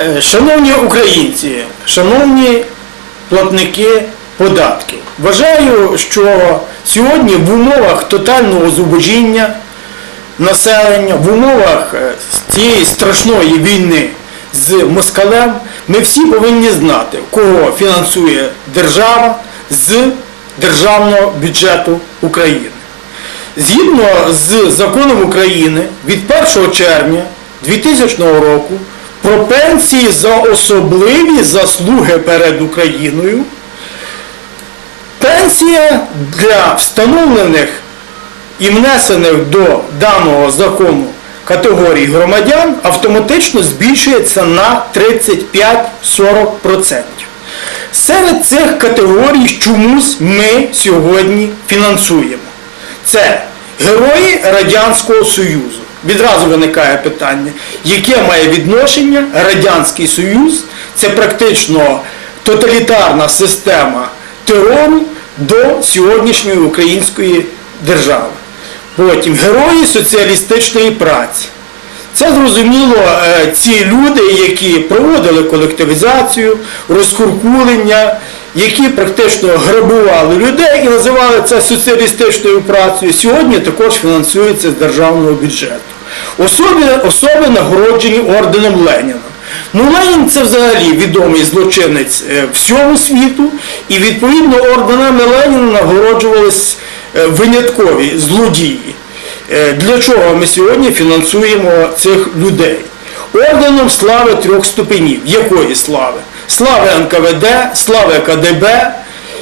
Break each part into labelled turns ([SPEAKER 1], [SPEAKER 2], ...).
[SPEAKER 1] Е, Шановні українці, шановні платники податків, вважаю, що сьогодні в умовах тотального зубожіння населення, в умовах е, цієї страшної війни з москалем, ми всі повинні знати, кого фінансує держава з державного бюджету України. Згідно з законом України від 1 червня 2000 року про пенсії за особливі заслуги перед Україною, пенсія для встановлених і внесених до даного закону категорій громадян автоматично збільшується на 35-40%. Серед цих категорій чомусь ми сьогодні фінансуємо. Це герої Радянського Союзу. Відразу виникає питання, яке має відношення Радянський Союз, це практично тоталітарна система терору до сьогоднішньої української держави. Потім герої соціалістичної праці. Це зрозуміло е, ці люди, які проводили колективізацію, розкуркулення, які практично грабували людей і називали це соціалістичною працею, сьогодні також фінансуються з державного бюджету. Особи, особи нагороджені орденом Леніна. Ну, Ленін це взагалі відомий злочинець е, всьому світу, і відповідно орденами Леніна нагороджувались е, виняткові злодії. Е, Для чого ми сьогодні фінансуємо цих людей? Орденом слави трьох ступенів. Якої слави? Слави НКВД, слави КДБ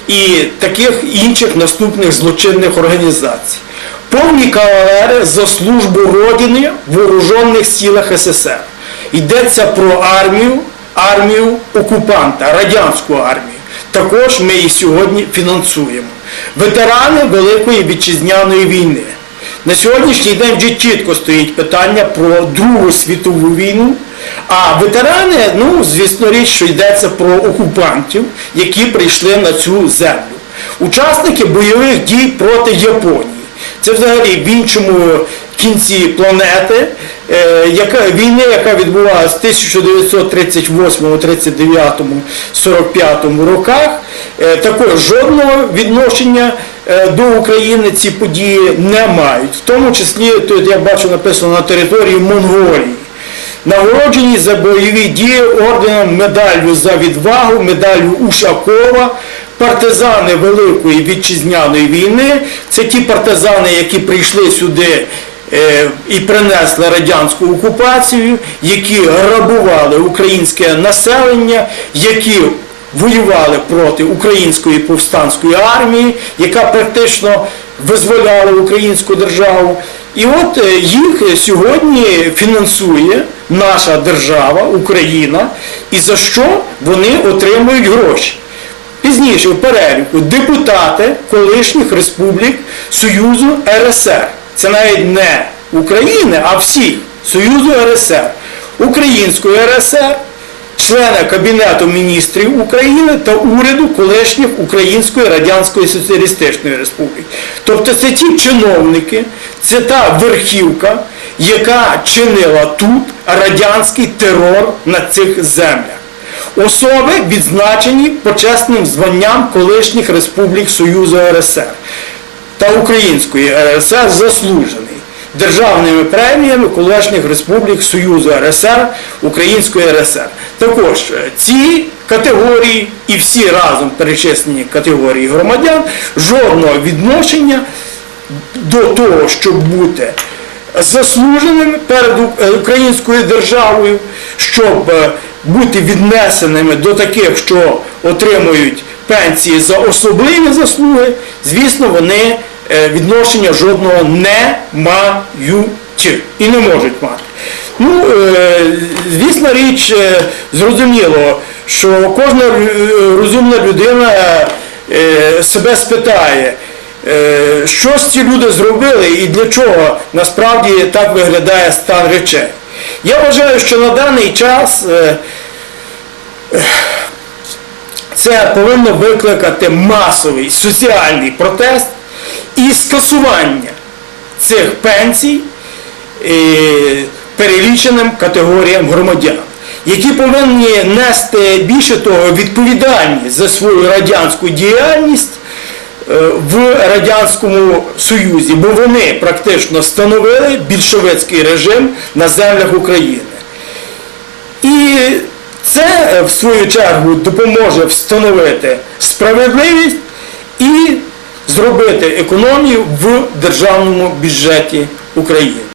[SPEAKER 1] і таких інших наступних злочинних організацій. Повні кавалери за службу Родини в вооружених силах СССР. Йдеться про армію, армію окупанта, радянську армію. Також ми її сьогодні фінансуємо. Ветерани Великої Вітчизняної війни. На сьогоднішній день вже чітко стоїть питання про Другу світову війну. А ветерани, ну, звісно річ, що йдеться про окупантів, які прийшли на цю землю. Учасники бойових дій проти Японії. Це взагалі в іншому кінці планети, е, яка, війни, яка відбувалася в 1938, 39, 45 роках, е, також жодного відношення е, до України ці події не мають. В тому числі, тут я бачу написано на території Монголії. Нагороджені за бойові дії орденом медаллю за відвагу, медаллю Ушакова, партизани Великої Вітчизняної війни. Це ті партизани, які прийшли сюди е, і принесли радянську окупацію, які грабували українське населення, які воювали проти української повстанської армії, яка практично визволяла українську державу. І от е, їх сьогодні фінансує наша держава, Україна, і за що вони отримують гроші. Пізніше в переліку депутати колишніх республік Союзу РСР. Це навіть не України, а всіх Союзу РСР, Української РСР, члена Кабінету міністрів України та уряду колишніх Української Радянської Соціалістичної Республіки. Тобто це ті чиновники, це та верхівка, яка чинила тут радянський терор на цих землях. Особи відзначені почесним званням колишніх республік Союзу РСР та Української РСР заслужений державними преміями колишніх республік Союзу РСР, Української РСР. Також е, ці категорії і всі разом перечислені категорії громадян жодного відношення до того, щоб бути заслуженими перед е, українською державою, щоб е, бути віднесеними до таких, що отримують пенсії за особливі заслуги, звісно, вони е, відношення жодного не мають і не можуть мати. Ну, звісна річ, зрозуміло, що кожна розумна людина себе спитає, що ж ці люди зробили і для чого насправді так виглядає стан речей. Я вважаю, що на даний час е, це повинно викликати масовий соціальний протест і скасування цих пенсій е, переліченим категоріям громадян. які повинні нести більше того відповідальність за свою радянську діяльність е, в Радянському Союзі, бо вони практично встановили більшовицький режим на землях України. І це, е, в свою чергу, допоможе встановити справедливість і зробити економію в державному бюджеті України.